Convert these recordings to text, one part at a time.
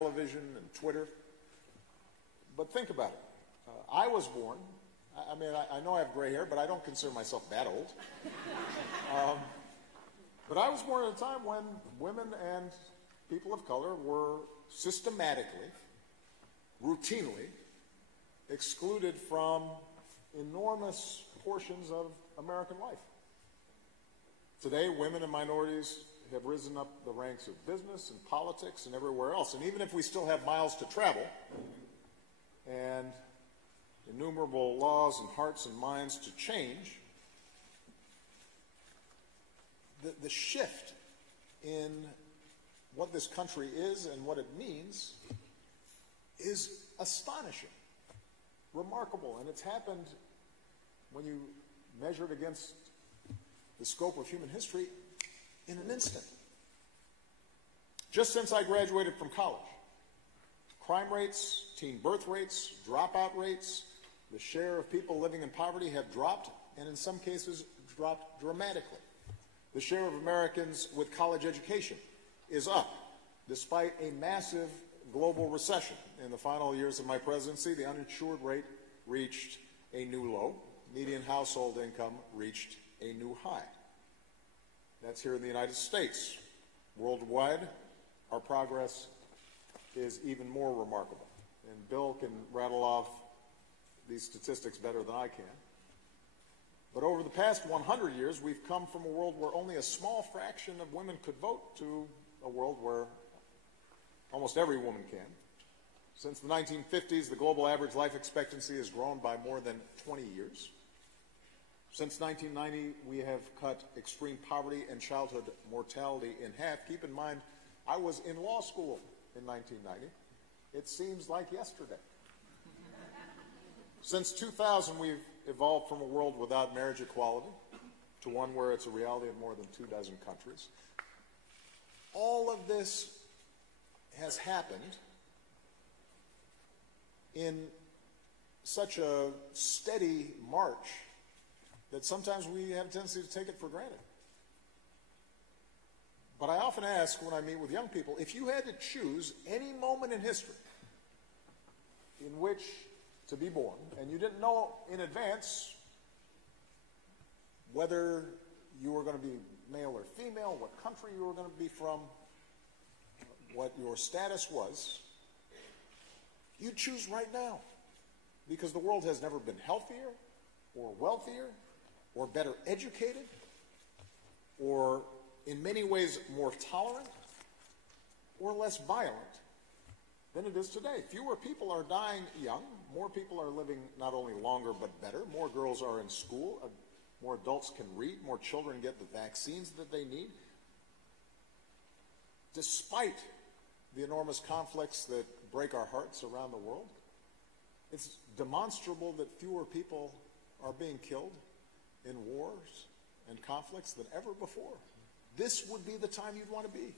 television and Twitter. But think about it. I was born, I know I have gray hair, but I don't consider myself that old. But I was born at a time when women and people of color were systematically, routinely excluded from enormous portions of American life. Today, women and minorities have risen up the ranks of business and politics and everywhere else. And even if we still have miles to travel and innumerable laws and hearts and minds to change, the shift in what this country is and what it means is astonishing, remarkable, and it's happened when you measure it against the scope of human history in an instant. Just since I graduated from college, crime rates, teen birth rates, dropout rates, the share of people living in poverty have dropped, and in some cases dropped dramatically. The share of Americans with college education is up, despite a massive global recession. In the final years of my presidency, the uninsured rate reached a new low. Median household income reached a new high. That's here in the United States. Worldwide, our progress is even more remarkable. And Bill can rattle off these statistics better than I can. But over the past 100 years, we've come from a world where only a small fraction of women could vote to a world where almost every woman can. Since the 1950s, the global average life expectancy has grown by more than 20 years. Since 1990, we have cut extreme poverty and childhood mortality in half. Keep in mind, I was in law school in 1990. It seems like yesterday. Since 2000, we've evolved from a world without marriage equality to one where it's a reality in more than 24 countries. All of this has happened in such a steady march that sometimes we have a tendency to take it for granted. But I often ask when I meet with young people, if you had to choose any moment in history in which to be born, and you didn't know in advance whether you were going to be male or female, what country you were going to be from, what your status was, you'd choose right now. Because the world has never been healthier or wealthier or better educated or in many ways more tolerant or less violent than it is today. Fewer people are dying young. More people are living not only longer but better. More girls are in school. More adults can read. More children get the vaccines that they need. Despite the enormous conflicts that break our hearts around the world, it's demonstrable that fewer people are being killed in wars and conflicts than ever before. This would be the time you'd want to be,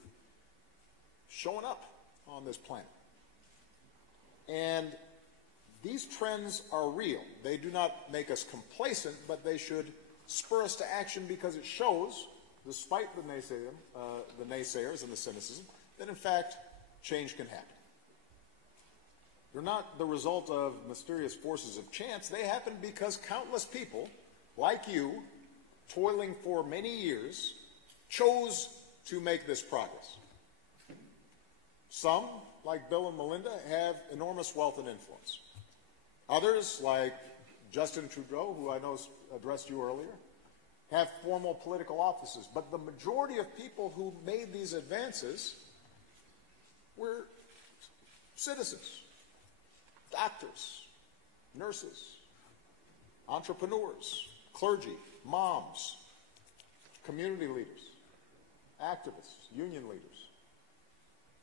showing up on this planet. And these trends are real. They do not make us complacent, but they should spur us to action because it shows, despite the naysayers and the cynicism, that in fact change can happen. They're not the result of mysterious forces of chance. They happen because countless people, like you, toiling for many years, chose to make this progress. Some, like Bill and Melinda, have enormous wealth and influence. Others, like Justin Trudeau, who I know addressed you earlier, have formal political offices. But the majority of people who made these advances were citizens, doctors, nurses, entrepreneurs, clergy, moms, community leaders, activists, union leaders,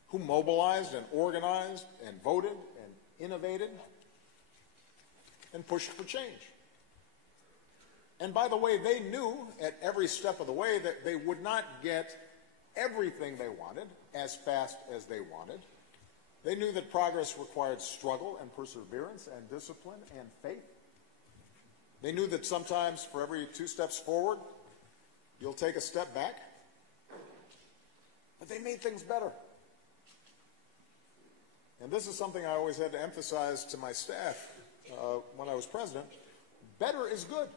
who mobilized and organized and voted and innovated and pushed for change. And by the way, they knew at every step of the way that they would not get everything they wanted as fast as they wanted. They knew that progress required struggle and perseverance and discipline and faith. They knew that sometimes for every 2 steps forward, you'll take a step back. But they made things better. and this is something I always had to emphasize to my staff when I was president, better is good.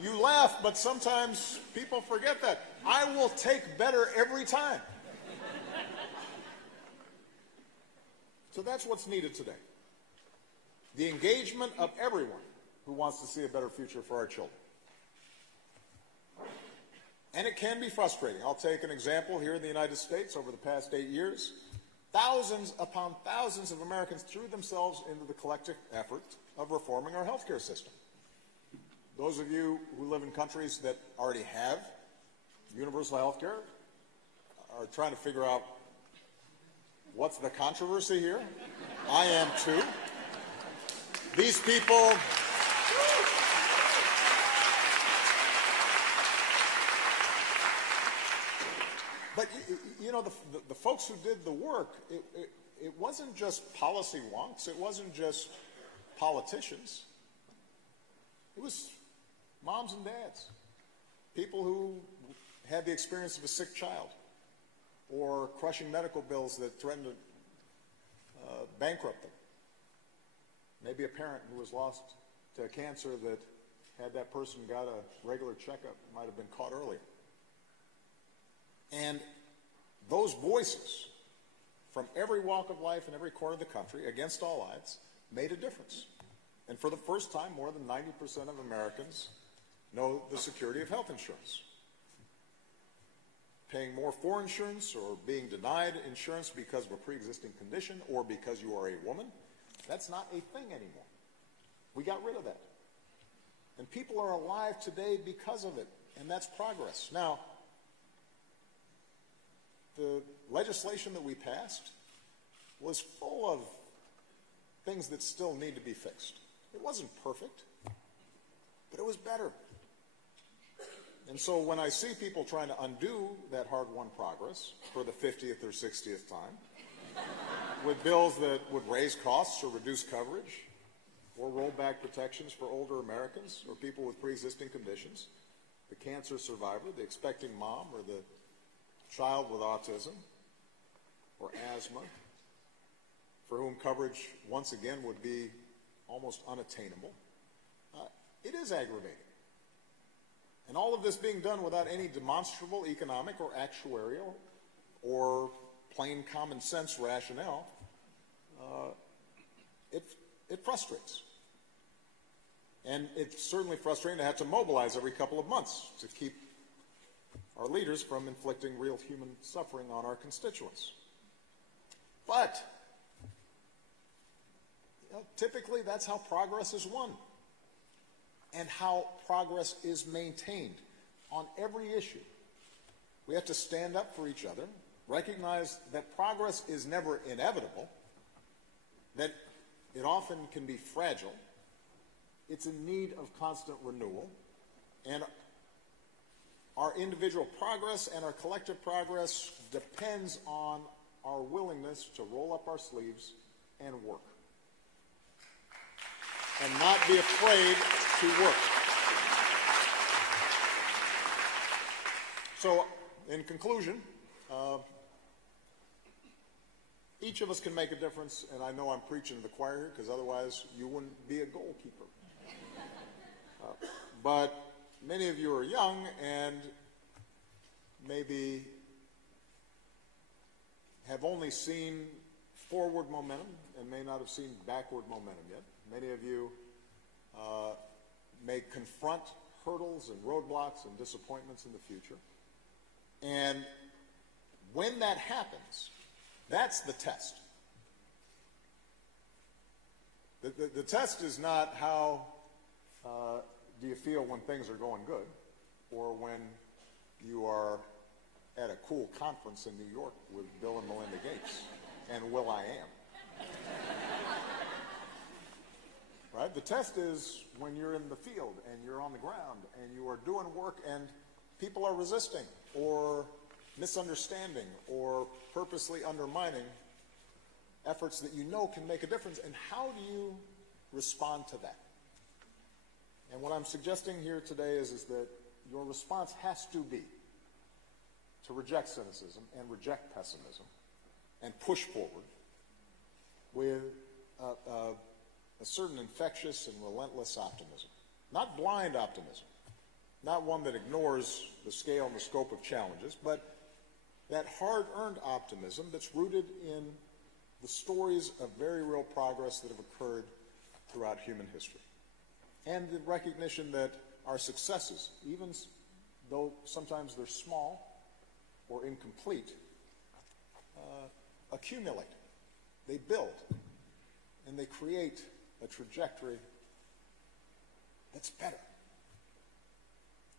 You laugh, but sometimes people forget that. I will take better every time. So that's what's needed today. The engagement of everyone who wants to see a better future for our children. And it can be frustrating. I'll take an example here in the United States. Over the past 8 years, thousands upon thousands of Americans threw themselves into the collective effort of reforming our healthcare system. Those of you who live in countries that already have universal healthcare are trying to figure out what's the controversy here. I am too. These people but you know, the folks who did the work, it wasn't just policy wonks, it wasn't just politicians. It was moms and dads, people who had the experience of a sick child or crushing medical bills that threatened to bankrupt them. Maybe a parent who was lost to cancer that, had that person got a regular checkup, might have been caught earlier. And those voices from every walk of life in every corner of the country, against all odds, made a difference. And for the first time, more than 90% of Americans know the security of health insurance. Paying more for insurance or being denied insurance because of a pre-existing condition or because you are a woman, that's not a thing anymore. We got rid of that. And people are alive today because of it, and that's progress. Now, the legislation that we passed was full of things that still need to be fixed. It wasn't perfect, but it was better. And so when I see people trying to undo that hard-won progress for the 50th or 60th time, with bills that would raise costs or reduce coverage, or roll back protections for older Americans or people with pre-existing conditions, the cancer survivor, the expecting mom, or the child with autism or asthma, for whom coverage once again would be almost unattainable, it is aggravating. And all of this being done without any demonstrable economic or actuarial or plain common sense rationale, it frustrates. And it's certainly frustrating to have to mobilize every couple of months to keep our leaders from inflicting real human suffering on our constituents. But typically that's how progress is won and how progress is maintained on every issue. We have to stand up for each other, recognize that progress is never inevitable, that it often can be fragile, it's in need of constant renewal, and our individual progress and our collective progress depends on our willingness to roll up our sleeves and work. And not be afraid to work. So, in conclusion, each of us can make a difference, and I know I'm preaching to the choir here because otherwise you wouldn't be a goalkeeper. But many of you are young and maybe have only seen forward momentum and may not have seen backward momentum yet. Many of you may confront hurdles and roadblocks and disappointments in the future. And when that happens, that's the test. The test is not how do you feel when things are going good or when you are at a cool conference in New York with Bill and Melinda Gates and Will.i.am. Right? The test is when you're in the field and you're on the ground and you are doing work and people are resisting or misunderstanding or purposely undermining efforts that you know can make a difference. And how do you respond to that? And what I'm suggesting here today is that your response has to be to reject cynicism and reject pessimism and push forward with a certain infectious and relentless optimism. Not blind optimism, not one that ignores the scale and the scope of challenges, but that hard-earned optimism that's rooted in the stories of very real progress that have occurred throughout human history. And the recognition that our successes, even though sometimes they're small or incomplete, accumulate, they build, and they create a trajectory that's better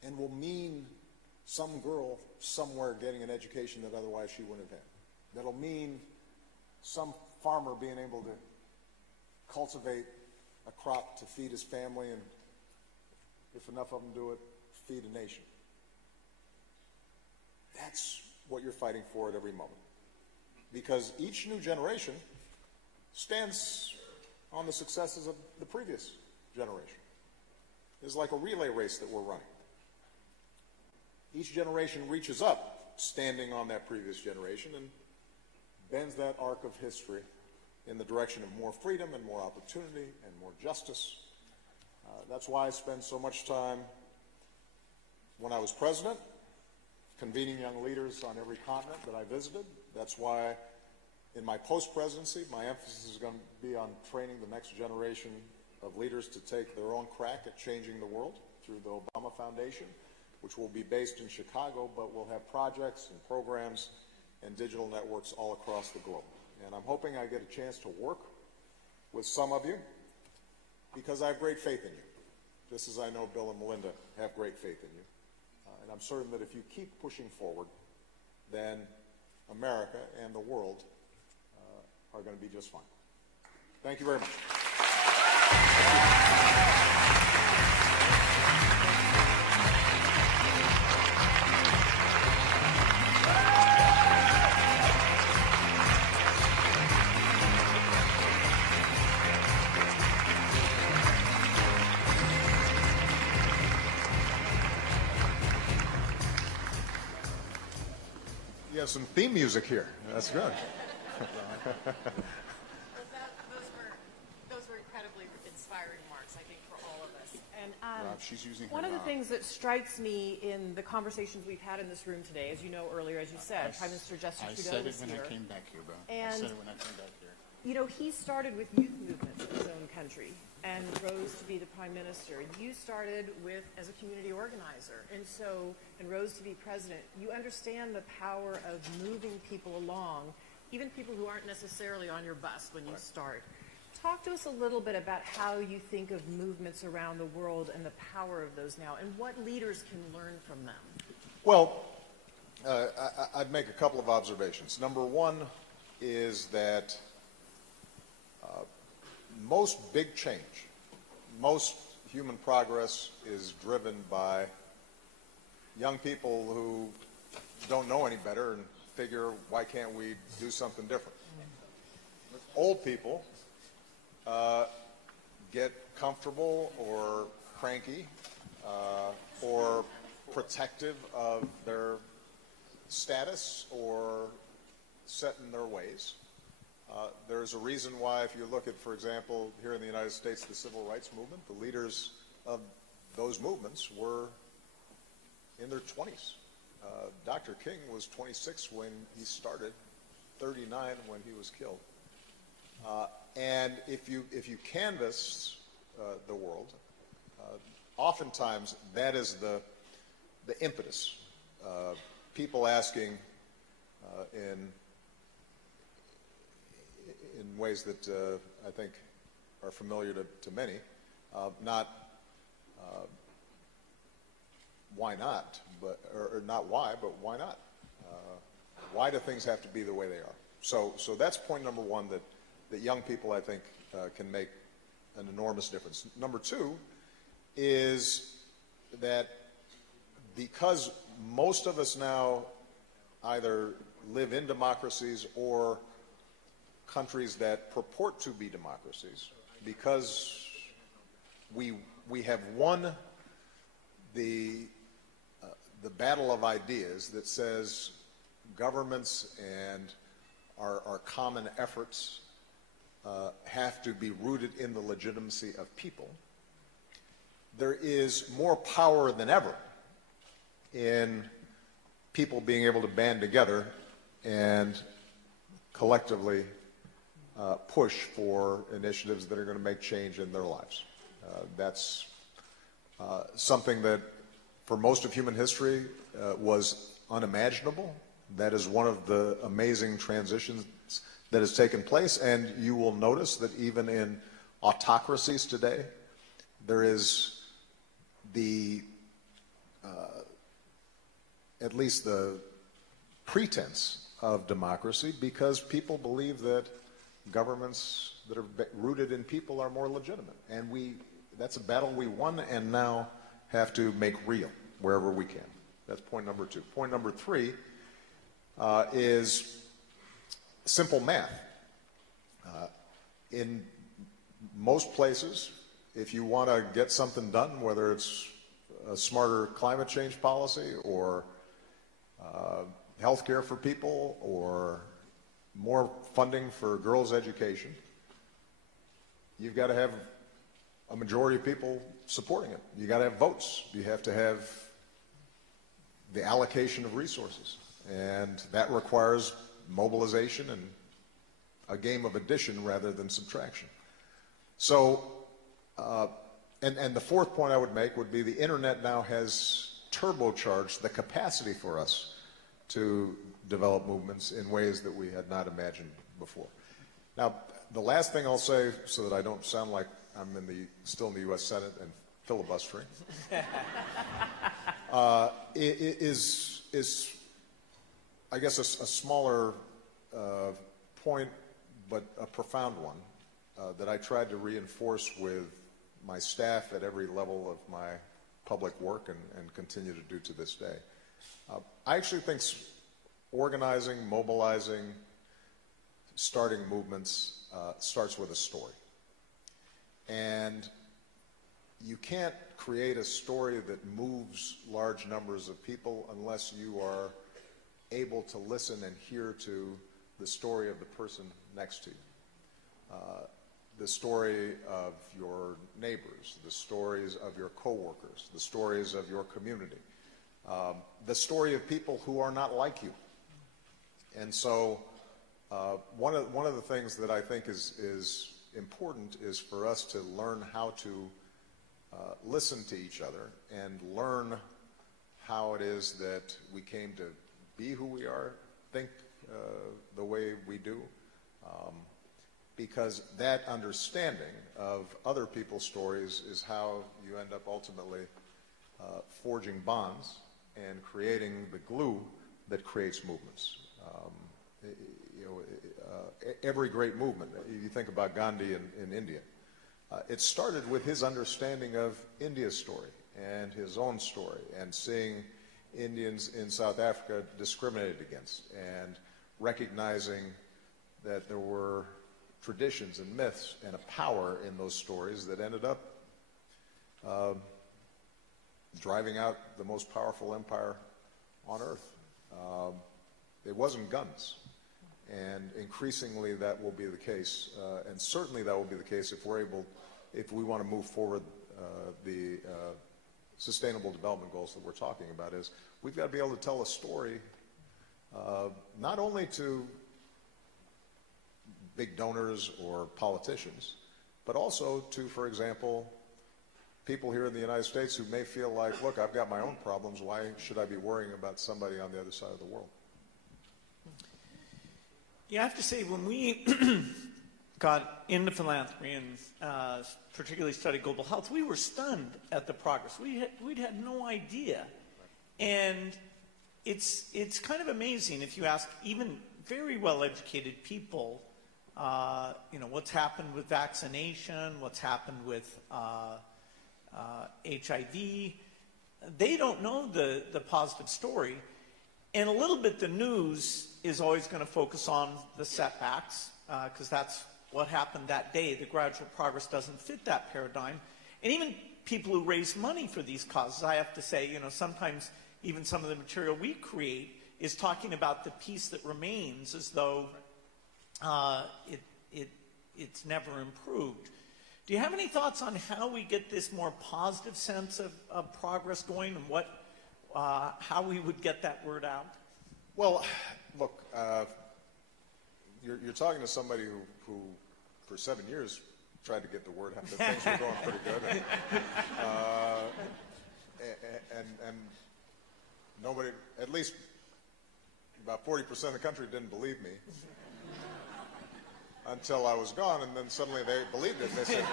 and will mean some girl somewhere getting an education that otherwise she wouldn't have had. That'll mean some farmer being able to cultivate a crop to feed his family and, if enough of them do it, feed a nation. That's what you're fighting for at every moment. Because each new generation stands on the successes of the previous generation. It's like a relay race that we're running. Each generation reaches up, standing on that previous generation, and bends that arc of history in the direction of more freedom and more opportunity and more justice. That's why I spend so much time, when I was president, convening young leaders on every continent that I visited. That's why in my post-presidency, my emphasis is going to be on training the next generation of leaders to take their own crack at changing the world through the Obama Foundation, which will be based in Chicago, but will have projects and programs and digital networks all across the globe. And I'm hoping I get a chance to work with some of you because I have great faith in you, just as I know Bill and Melinda have great faith in you. And I'm certain that if you keep pushing forward, then America and the world are going to be just fine. Thank you very much. You have some theme music here. That's good. Those were incredibly inspiring remarks, I think, for all of us. And she's using one of the things that strikes me in the conversations we've had in this room today, as you know earlier, as you said, Prime Minister Justin Trudeau was here. I said it when I came back here, Bill. And, I said it when I came back here. you know, he started with youth movements in his own country and rose to be the Prime Minister. You started with as a community organizer and rose to be president. You understand the power of moving people along, even people who aren't necessarily on your bus when you start. Talk to us a little bit about how you think of movements around the world and the power of those now, and what leaders can learn from them. Well, I'd make a couple of observations. Number one is that most big change, most human progress is driven by young people who don't know any better and figure, why can't we do something different? Old people get comfortable or cranky or protective of their status or set in their ways. There's a reason why, if you look at, for example, here in the United States, the civil rights movement, the leaders of those movements were in their 20s. Dr. King was 26 when he started, 39 when he was killed. And if you canvass the world, oftentimes that is the impetus. People asking in ways that I think are familiar to many, not why not, but or not why, but why not? Why do things have to be the way they are? So that's point number one, that young people, I think, can make an enormous difference. Number two is that because most of us now either live in democracies or countries that purport to be democracies, because we have won the battle of ideas that says governments and our common efforts have to be rooted in the legitimacy of people, there is more power than ever in people being able to band together and collectively push for initiatives that are going to make change in their lives. That's something that for most of human history was unimaginable. That is one of the amazing transitions that has taken place, and you will notice that even in autocracies today, there is at least the pretense of democracy, because people believe that governments that are rooted in people are more legitimate. And that's a battle we won and now have to make real wherever we can. That's point number 2. Point number 3 is simple math. In most places, if you want to get something done, whether it's a smarter climate change policy or health care for people or more funding for girls' education, you've got to have a majority of people supporting it. You got to have votes. You have to have the allocation of resources. And that requires mobilization and a game of addition rather than subtraction. So, and the fourth point I would make would be the internet now has turbocharged the capacity for us to develop movements in ways that we had not imagined before. Now, the last thing I'll say, so that I don't sound like I'm still in the U.S. Senate and filibustering, is I guess a smaller point, but a profound one that I tried to reinforce with my staff at every level of my public work and continue to do to this day. I actually think organizing, mobilizing, starting movements starts with a story. And you can't create a story that moves large numbers of people unless you are able to listen and hear to the story of the person next to you. The story of your neighbors, the stories of your coworkers, the stories of your community, the story of people who are not like you. And so one of the things that I think is important is for us to learn how to listen to each other and learn how it is that we came to be who we are, think the way we do, because that understanding of other people's stories is how you end up ultimately forging bonds and creating the glue that creates movements. Every great movement, you think about Gandhi in India, it started with his understanding of India's story and his own story, and seeing Indians in South Africa discriminated against, and recognizing that there were traditions and myths and a power in those stories that ended up driving out the most powerful empire on earth. It wasn't guns. And increasingly that will be the case, and certainly that will be the case if we want to move forward the sustainable development goals that we're talking about. Is we've got to be able to tell a story not only to big donors or politicians, but also to, for example, people here in the United States who may feel like, look, I've got my own problems, why should I be worrying about somebody on the other side of the world? Yeah, I have to say, when we got into philanthropy and particularly studied global health, we were stunned at the progress. We'd had no idea. And it's kind of amazing if you ask even very well-educated people, what's happened with vaccination, what's happened with HIV. They don't know the positive story. And a little bit the news is always going to focus on the setbacks, because that's what happened that day. The gradual progress doesn't fit that paradigm. And even people who raise money for these causes, I have to say, sometimes even some of the material we create is talking about the peace that remains as though it's never improved. Do you have any thoughts on how we get this more positive sense of progress going, and how we would get that word out? Well, look, you're talking to somebody who for 7 years tried to get the word out that things were going pretty good, and nobody, at least about 40% of the country, didn't believe me until I was gone, and then suddenly they believed it. They said,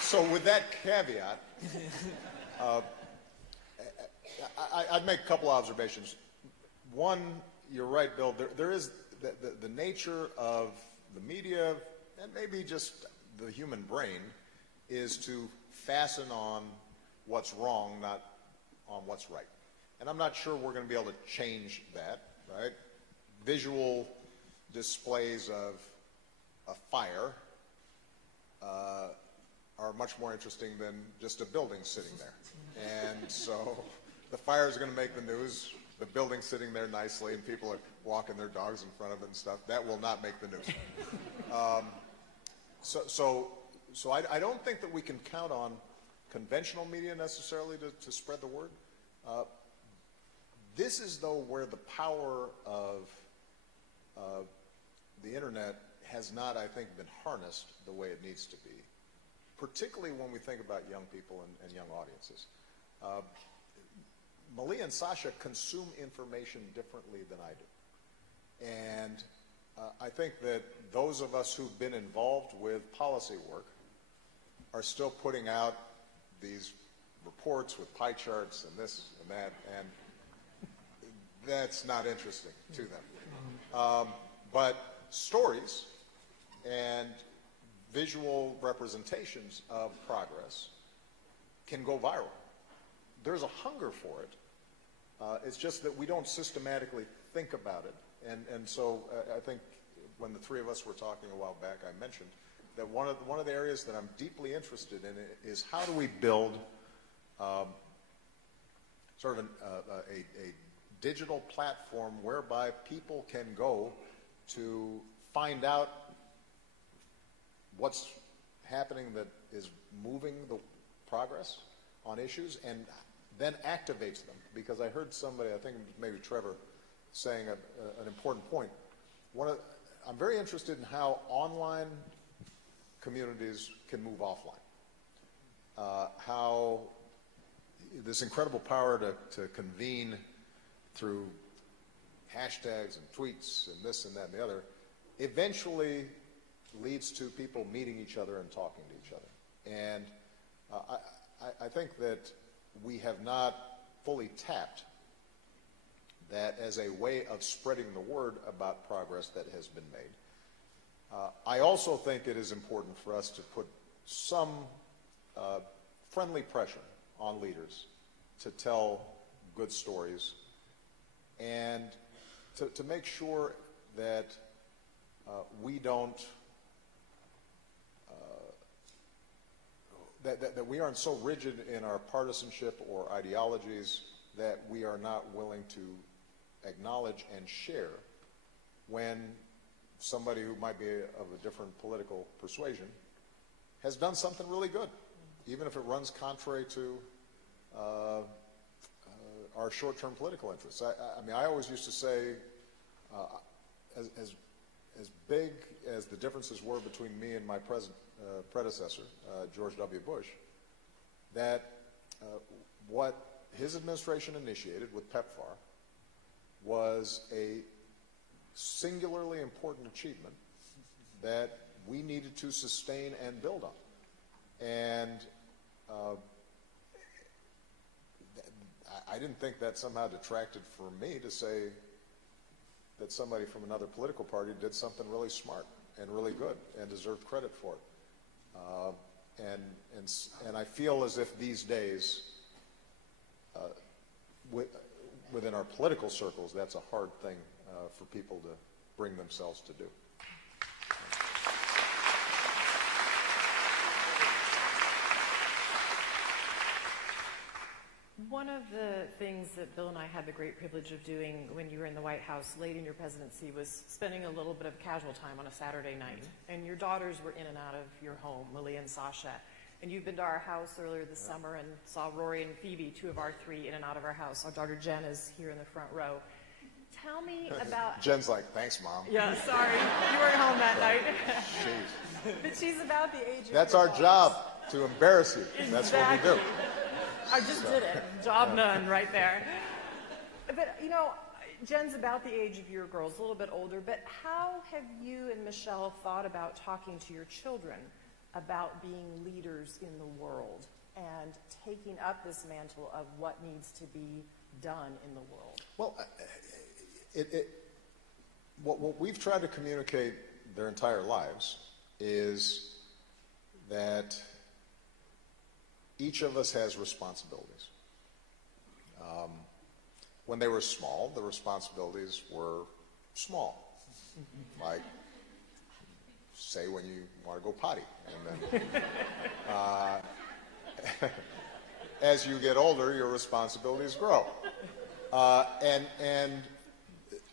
so with that caveat, I'd make a couple observations. One, you're right, Bill. There is the nature of the media, and maybe just the human brain, is to fasten on what's wrong, not on what's right. And I'm not sure we're going to be able to change that, right? Visual displays of a fire are much more interesting than just a building sitting there. And so the fire is going to make the news. The building sitting there nicely and people are walking their dogs in front of it and stuff, that will not make the news. So I don't think that we can count on conventional media necessarily to spread the word. This is, though, where the power of the internet has not, I think, been harnessed the way it needs to be, particularly when we think about young people and young audiences. Malia and Sasha consume information differently than I do. And I think that those of us who've been involved with policy work are still putting out these reports with pie charts and this and that, and that's not interesting to them. But stories and visual representations of progress can go viral. There's a hunger for it. It's just that we don't systematically think about it. And so I think when the three of us were talking a while back, I mentioned that one of the areas that I'm deeply interested in is how do we build sort of a digital platform whereby people can go to find out what's happening that is moving the progress on issues and then activates them. Because I heard somebody, I think maybe Trevor, saying an important point. I'm very interested in how online communities can move offline. How this incredible power to convene through hashtags and tweets and this and that and the other eventually leads to people meeting each other and talking to each other. And I think that we have not fully tapped that as a way of spreading the word about progress that has been made. I also think it is important for us to put some friendly pressure on leaders to tell good stories and to make sure that we don't that we aren't so rigid in our partisanship or ideologies that we are not willing to acknowledge and share when somebody who might be of a different political persuasion has done something really good, even if it runs contrary to our short-term political interests. I mean, I always used to say, as big as the differences were between me and my predecessor, George W. Bush, that what his administration initiated with PEPFAR was a singularly important achievement that we needed to sustain and build on. And I didn't think that somehow detracted from me to say that somebody from another political party did something really smart and really good and deserved credit for it. And I feel as if these days, within our political circles, that's a hard thing for people to bring themselves to do. One of the things that Bill and I had the great privilege of doing when you were in the White House late in your presidency was spending a little bit of casual time on a Saturday night. And your daughters were in and out of your home, Lily and Sasha. And you've been to our house earlier this summer and saw Rory and Phoebe, two of our three, in and out of our house. Our daughter Jen is here in the front row. Tell me about... Jen's like, thanks, Mom. Yeah, sorry. You weren't home that night. Jeez. But she's about the age of That's your our daughters. job, to embarrass you. That's what we do. Exactly. I just did it. Job done right there. But, you know, Jen's about the age of your girls, a little bit older, but how have you and Michelle thought about talking to your children about being leaders in the world and taking up this mantle of what needs to be done in the world? Well, what we've tried to communicate their entire lives is that each of us has responsibilities. When they were small, the responsibilities were small. Like, say when you want to go potty. And then, as you get older, your responsibilities grow.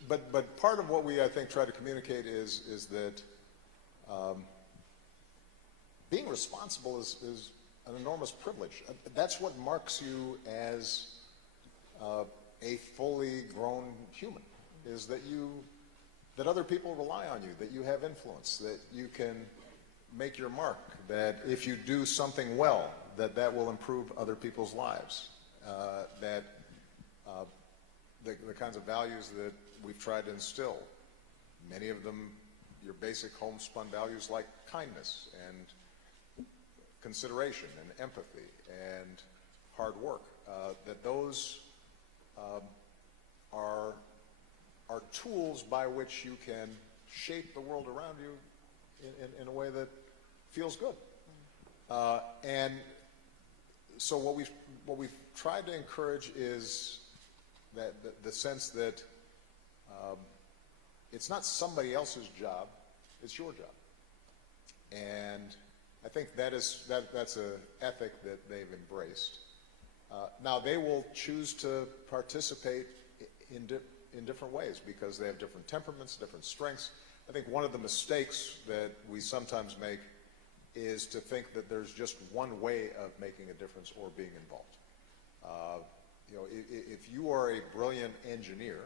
But part of what we, I think, try to communicate is that being responsible is an enormous privilege. That's what marks you as a fully grown human, is that other people rely on you, that you have influence, that you can make your mark, that if you do something well, that will improve other people's lives, that the kinds of values that we've tried to instill, many of them your basic homespun values like kindness and consideration and empathy and hard work, that those are tools by which you can shape the world around you in a way that feels good. And so what we've tried to encourage is that the sense that it's not somebody else's job, it's your job. And I think that's an ethic that they've embraced. Now they will choose to participate in different ways because they have different temperaments, different strengths. I think one of the mistakes that we sometimes make is to think that there's just one way of making a difference or being involved. You know, if you are a brilliant engineer,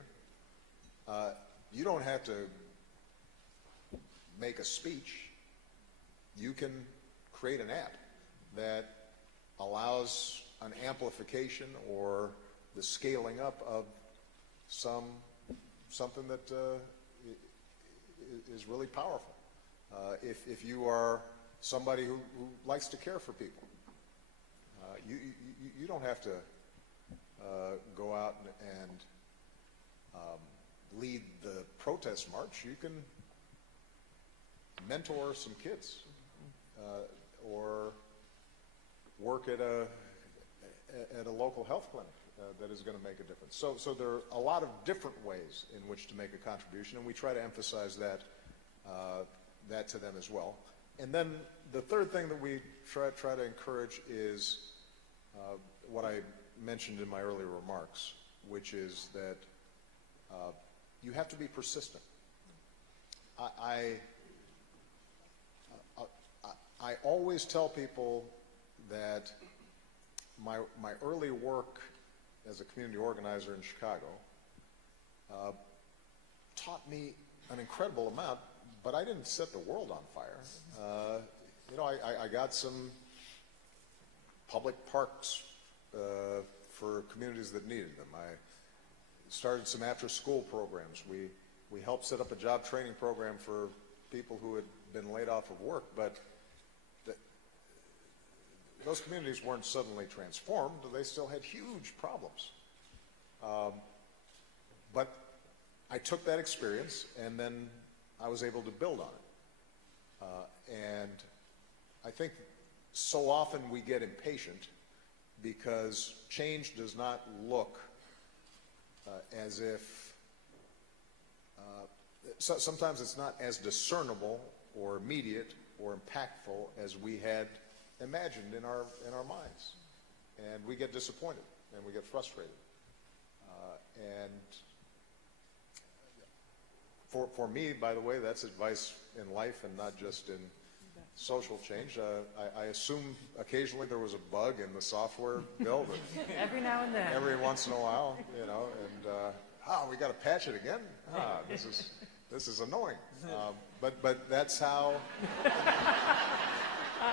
you don't have to make a speech. You can create an app that allows an amplification or the scaling up of something that is really powerful. If you are somebody who likes to care for people, you don't have to go out and lead the protest march. You can mentor some kids or work at a local health clinic that is going to make a difference. So there are a lot of different ways in which to make a contribution, and we try to emphasize that to them as well. And then the third thing that we try to encourage is what I mentioned in my earlier remarks, which is that you have to be persistent. I always tell people that my early work as a community organizer in Chicago taught me an incredible amount, but I didn't set the world on fire. You know, I got some public parks for communities that needed them. I started some after-school programs. We helped set up a job training program for people who had been laid off of work, but those communities weren't suddenly transformed. They still had huge problems. But I took that experience, and then I was able to build on it. And I think so often we get impatient because change does not look as if sometimes it's not as discernible or immediate or impactful as we had imagined in our minds, and we get disappointed. and we get frustrated. And for me, by the way, that's advice in life and not just in social change. I assume occasionally there was a bug in the software, Bill, that Every now and then. every once in a while, you know, and we got to patch it again. This is annoying. But that's how.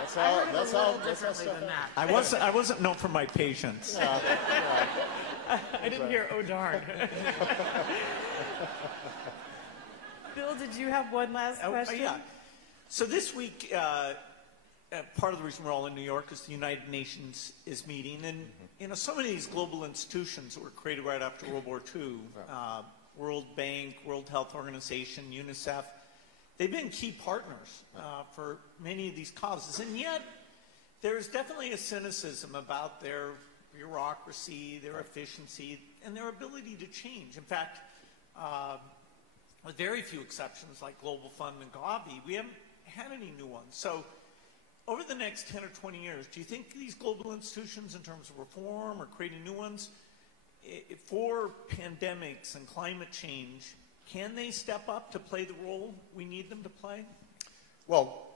That's how Differently than that. I wasn't known for my patience. I didn't hear, oh darn. Bill, did you have one last question? Yeah. So this week, part of the reason we're all in New York is the United Nations is meeting, and you know, so many of these global institutions that were created right after World War II, World Bank, World Health Organization, UNICEF, they've been key partners for many of these causes, and yet there's definitely a cynicism about their bureaucracy, their efficiency, and their ability to change. In fact, with very few exceptions like Global Fund and Gavi, we haven't had any new ones. So over the next 10 or 20 years, do you think these global institutions in terms of reform or creating new ones for pandemics and climate change, can they step up to play the role we need them to play? Well,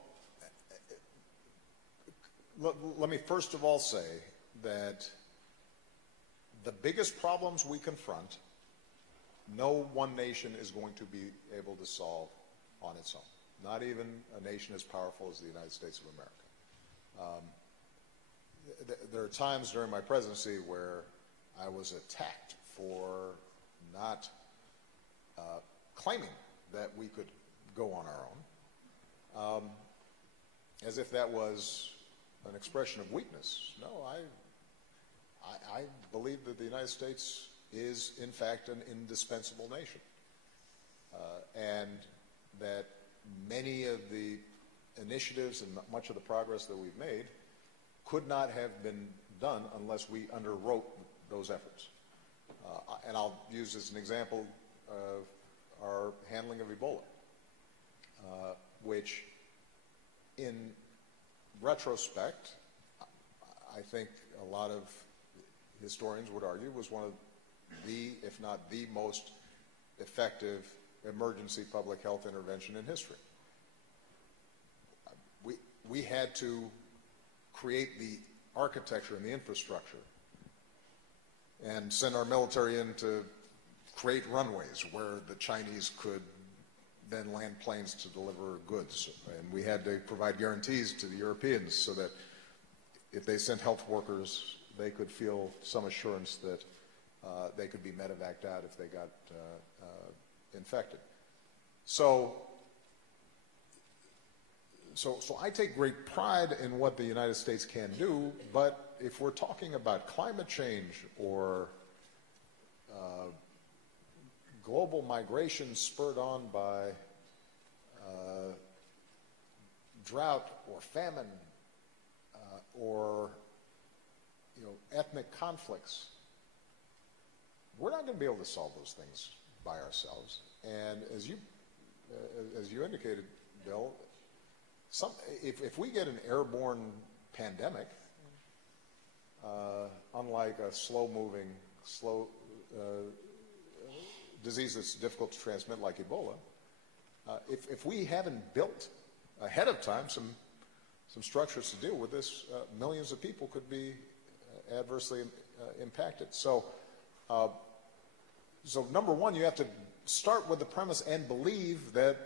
let me first of all say that the biggest problems we confront, no one nation is going to be able to solve on its own. Not even a nation as powerful as the United States of America. There are times during my presidency where I was attacked for not claiming that we could go on our own, as if that was an expression of weakness. No, I believe that the United States is, in fact, an indispensable nation, and that many of the initiatives and much of the progress that we've made could not have been done unless we underwrote those efforts. And I'll use as an example our handling of Ebola, which in retrospect, I think a lot of historians would argue was one of the, if not the most effective emergency public health intervention in history. We had to create the architecture and the infrastructure and send our military in to create runways where the Chinese could then land planes to deliver goods. And we had to provide guarantees to the Europeans so that if they sent health workers, they could feel some assurance that they could be medevaced out if they got infected. So I take great pride in what the United States can do, but if we're talking about climate change or global migration spurred on by drought or famine or ethnic conflicts, we're not going to be able to solve those things by ourselves. And as you indicated, Bill, if we get an airborne pandemic, unlike a slow-moving, disease that's difficult to transmit like Ebola, if we haven't built ahead of time some structures to deal with this, millions of people could be adversely impacted. So number one, you have to start with the premise and believe that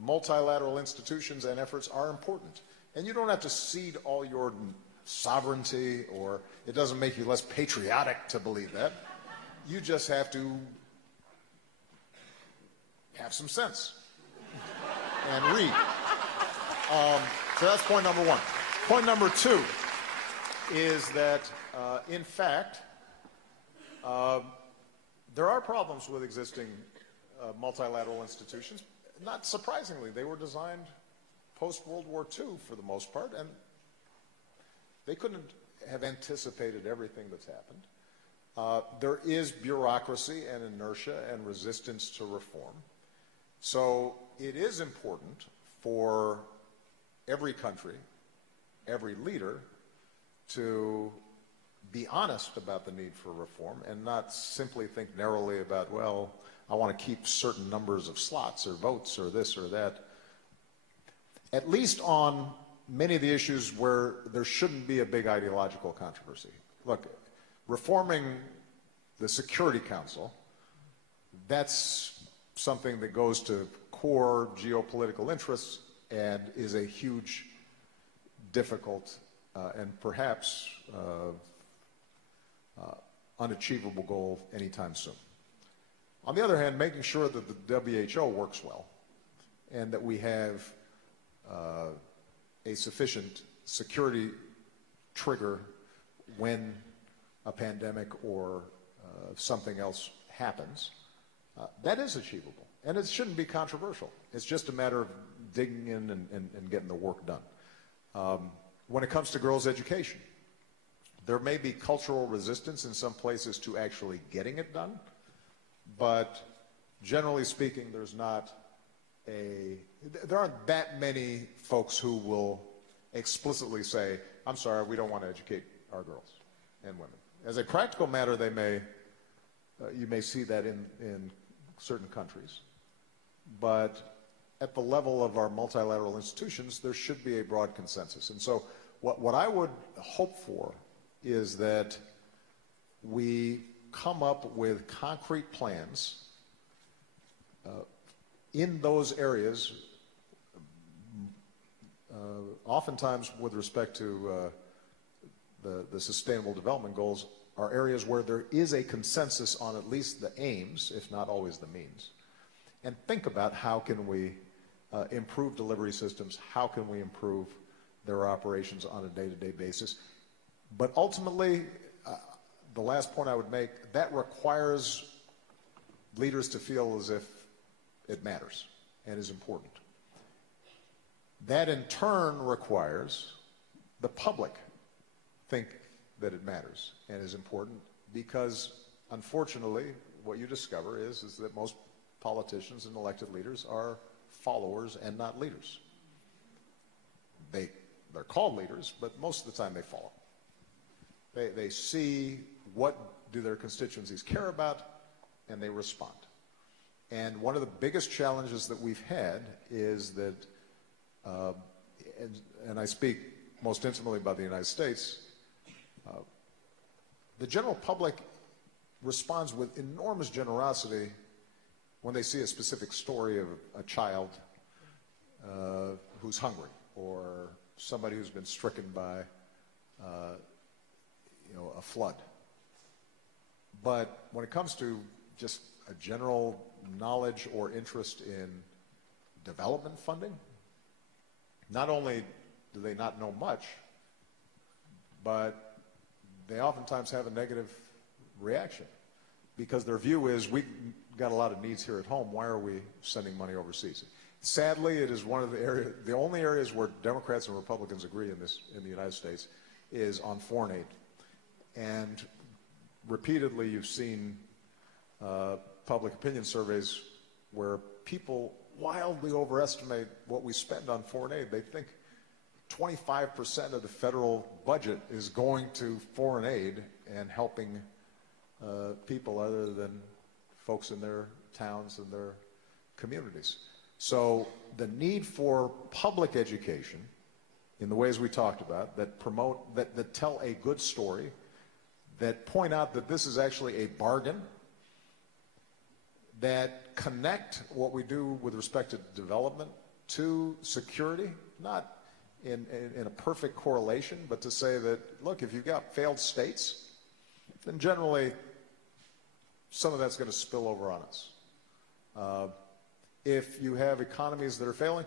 multilateral institutions and efforts are important. And you don't have to cede all your sovereignty, or it doesn't make you less patriotic to believe that. You just have to have some sense and read. So that's point number one. Point number two is that, in fact, there are problems with existing multilateral institutions. Not surprisingly, they were designed post-World War II for the most part, and they couldn't have anticipated everything that's happened. There is bureaucracy and inertia and resistance to reform. So it is important for every country, every leader, to be honest about the need for reform and not simply think narrowly about, well, I want to keep certain numbers of slots or votes or this or that. At least on many of the issues where there shouldn't be a big ideological controversy. Look, reforming the Security Council, that's something that goes to core geopolitical interests and is a huge, difficult, and perhaps unachievable goal anytime soon. On the other hand, making sure that the WHO works well and that we have a sufficient security trigger when a pandemic or something else happens, that is achievable. And it shouldn't be controversial. It's just a matter of digging in and getting the work done. When it comes to girls' education, there may be cultural resistance in some places to actually getting it done, but generally speaking, there aren't that many folks who will explicitly say, I'm sorry, we don't want to educate our girls and women. As a practical matter, you may see that in certain countries, but at the level of our multilateral institutions, there should be a broad consensus. And so what I would hope for is that we come up with concrete plans in those areas, oftentimes with respect to the Sustainable Development Goals, are areas where there is a consensus on at least the aims, if not always the means. And think about how can we improve delivery systems, how can we improve their operations on a day-to-day basis. But ultimately, the last point I would make, that requires leaders to feel as if it matters and is important. That in turn requires the public think that it matters and is important, because unfortunately what you discover is that most politicians and elected leaders are followers and not leaders. They're called leaders, but most of the time they follow. They see what do their constituencies care about, and they respond. And one of the biggest challenges that we've had is that, and I speak most intimately about the United States, the general public responds with enormous generosity when they see a specific story of a child who's hungry, or somebody who's been stricken by a flood. But when it comes to just a general knowledge or interest in development funding, not only do they not know much, but they oftentimes have a negative reaction, because their view is, we've got a lot of needs here at home, why are we sending money overseas? Sadly, it is one of the only areas where Democrats and Republicans agree in the United States is on foreign aid. And repeatedly you've seen public opinion surveys where people wildly overestimate what we spend on foreign aid. They think 25% of the federal budget is going to foreign aid and helping people other than folks in their towns and their communities. So the need for public education in the ways we talked about, that promote, that tell a good story, that point out that this is actually a bargain, that connect what we do with respect to development to security, not in a perfect correlation, but to say that, look, if you've got failed states, then generally some of that's going to spill over on us. If you have economies that are failing,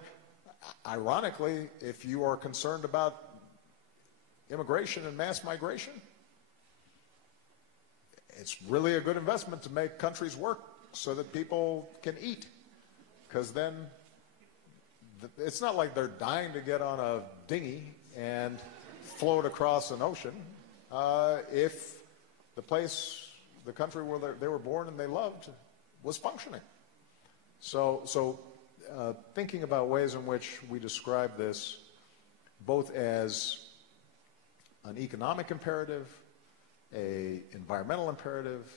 ironically, if you are concerned about immigration and mass migration, it's really a good investment to make countries work so that people can eat, because then it's not like they're dying to get on a dinghy and float across an ocean if the country where they were born and they loved was functioning. So thinking about ways in which we describe this both as an economic imperative, a environmental imperative,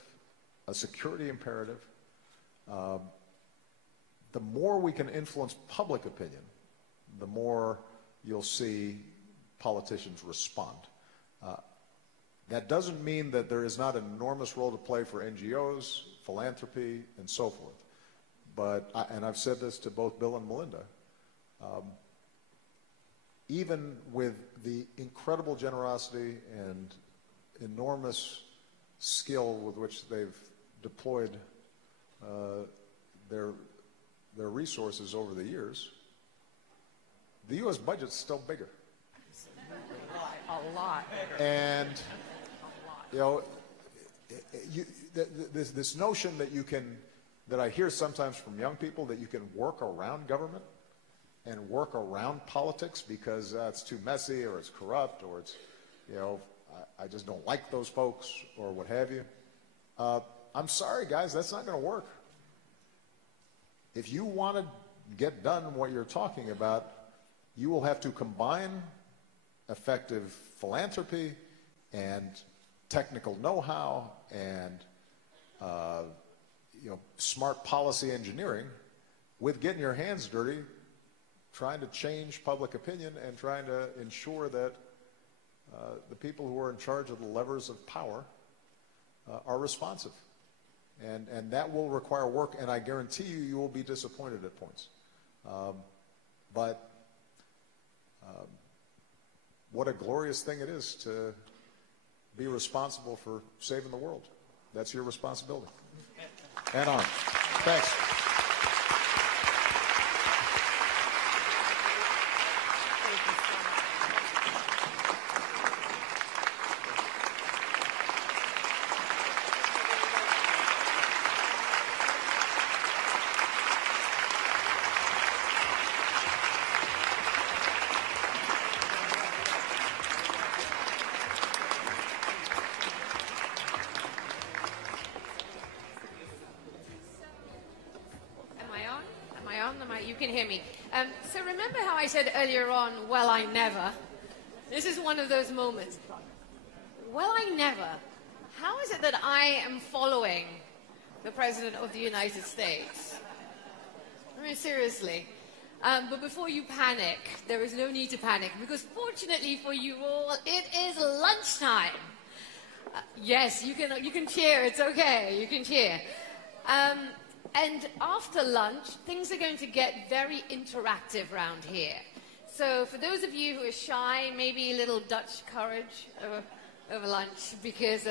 a security imperative. The more we can influence public opinion, the more you'll see politicians respond. That doesn't mean that there is not an enormous role to play for NGOs, philanthropy, and so forth. But, and I've said this to both Bill and Melinda, even with the incredible generosity and enormous skill with which they've deployed their resources over the years, the U.S. budget's still bigger. A lot bigger. And, you know, this notion that you can, that I hear sometimes from young people, that you can work around government and work around politics because it's too messy or it's corrupt or it's, you know, I just don't like those folks or what have you. I'm sorry, guys, that's not going to work. If you want to get done what you're talking about, you will have to combine effective philanthropy and technical know-how and you know, smart policy engineering with getting your hands dirty, trying to change public opinion and trying to ensure that the people who are in charge of the levers of power are responsive. And that will require work, and I guarantee you, you will be disappointed at points. But what a glorious thing it is to be responsible for saving the world. That's your responsibility. And on. Thanks. You can hear me. So remember how I said earlier on, well, I never. This is one of those moments. Well, I never. How is it that I am following the President of the United States? I mean, seriously. But before you panic, there is no need to panic, because fortunately for you all, it is lunchtime. Yes, you can cheer. It's okay. You can cheer. And after lunch, things are going to get very interactive around here. So for those of you who are shy, maybe a little Dutch courage over lunch, because